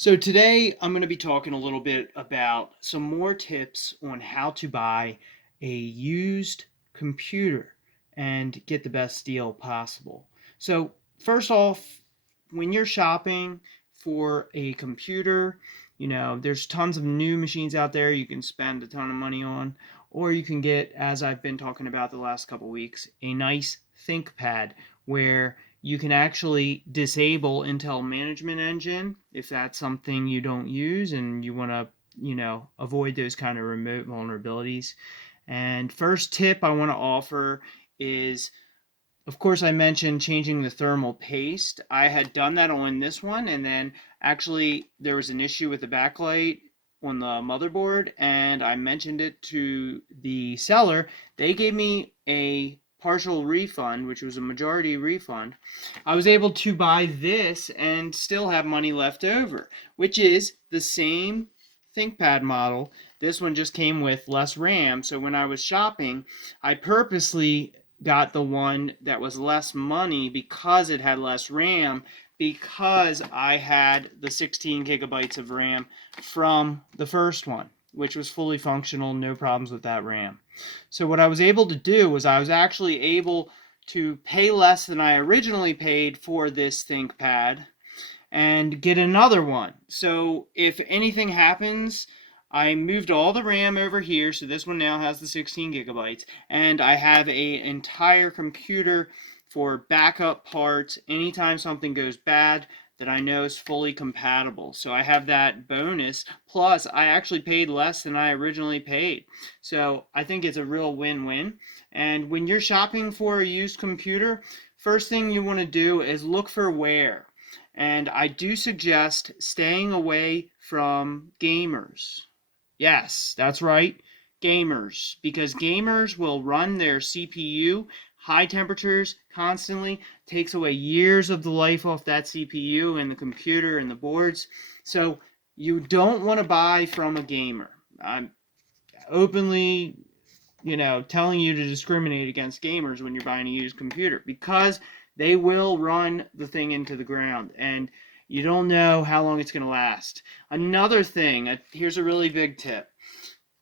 So today I'm going to be talking a little bit about some more tips on how to buy a used computer and get the best deal possible. So first off, when you're shopping for a computer, there's tons of new machines out there you can spend a ton of money on, or you can get, as I've been talking about the last couple weeks, a nice Thinkpad where you can actually disable Intel Management Engine if that's something you don't use and you want to, avoid those kind of remote vulnerabilities. And first tip I want to offer is, of course, I mentioned changing the thermal paste. I had done that on this one, and then actually there was an issue with the backlight on the motherboard, and I mentioned it to the seller. They gave me a partial refund, which was a majority refund. I was able to buy this and still have money left over, which is the same ThinkPad model. This one just came with less RAM, so when I was shopping, I purposely got the one that was less money because it had less RAM, because I had the 16 gigabytes of RAM from the first one, which was fully functional, no problems with that RAM. So what I was able to do was I was actually able to pay less than I originally paid for this ThinkPad and get another one. So if anything happens, I moved all the RAM over here, so this one now has the 16 gigabytes, and I have an entire computer for backup parts anytime something goes bad that I know is fully compatible. So I have that bonus, plus I actually paid less than I originally paid. So I think it's a real win-win. And when you're shopping for a used computer, first thing you want to do is look for wear. And I do suggest staying away from gamers. Yes, that's right, gamers. Because gamers will run their CPU high temperatures constantly, takes away years of the life off that CPU and the computer and the boards. So you don't want to buy from a gamer. I'm openly, telling you to discriminate against gamers when you're buying a used computer, because they will run the thing into the ground and you don't know how long it's going to last. Another thing, here's a really big tip.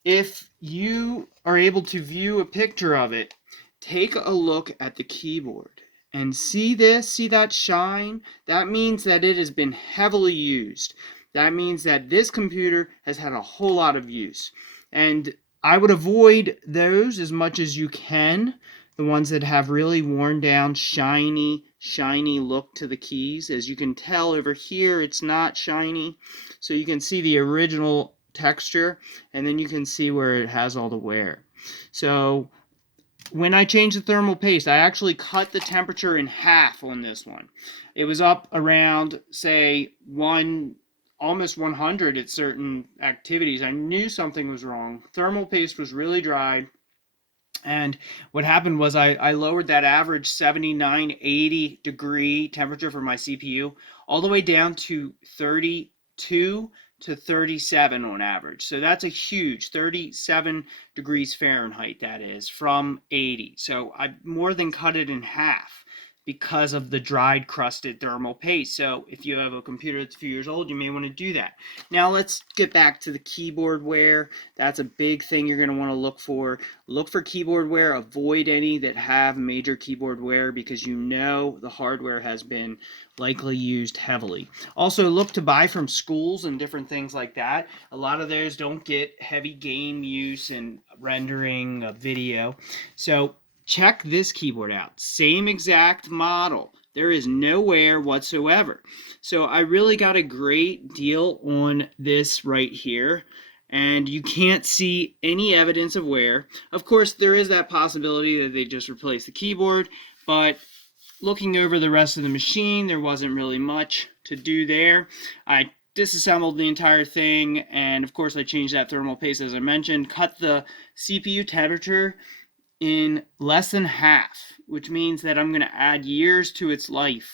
If you are able to view a picture of it, take a look at the keyboard and see that shine? That means that it has been heavily used. That means that this computer has had a whole lot of use. And I would avoid those as much as you can. The ones that have really worn down, shiny look to the keys. As you can tell over here, it's not shiny. So you can see the original texture, and then you can see where it has all the wear. So when I changed the thermal paste, I actually cut the temperature in half on this one. It was up around, say, almost 100 at certain activities. I knew something was wrong. Thermal paste was really dry. And what happened was I lowered that average 79, 80 degree temperature for my CPU all the way down to 32 to 37 on average. So that's a huge 37 degrees Fahrenheit, that is, from 80. So I more than cut it in half because of the dried crusted thermal paste. So if you have a computer that's a few years old, you may want to do that. Now let's get back to the keyboard wear. That's a big thing you're going to want to look for. Look for keyboard wear. Avoid any that have major keyboard wear, because the hardware has been likely used heavily. Also, look to buy from schools and different things like that. A lot of those don't get heavy game use and rendering of video. So check this keyboard out. Same exact model. There is no wear whatsoever. So I really got a great deal on this right here. And you can't see any evidence of wear. Of course, there is that possibility that they just replaced the keyboard, but looking over the rest of the machine, there wasn't really much to do there. I disassembled the entire thing, and of course I changed that thermal paste as I mentioned, cut the CPU temperature in less than half, which means that I'm going to add years to its life.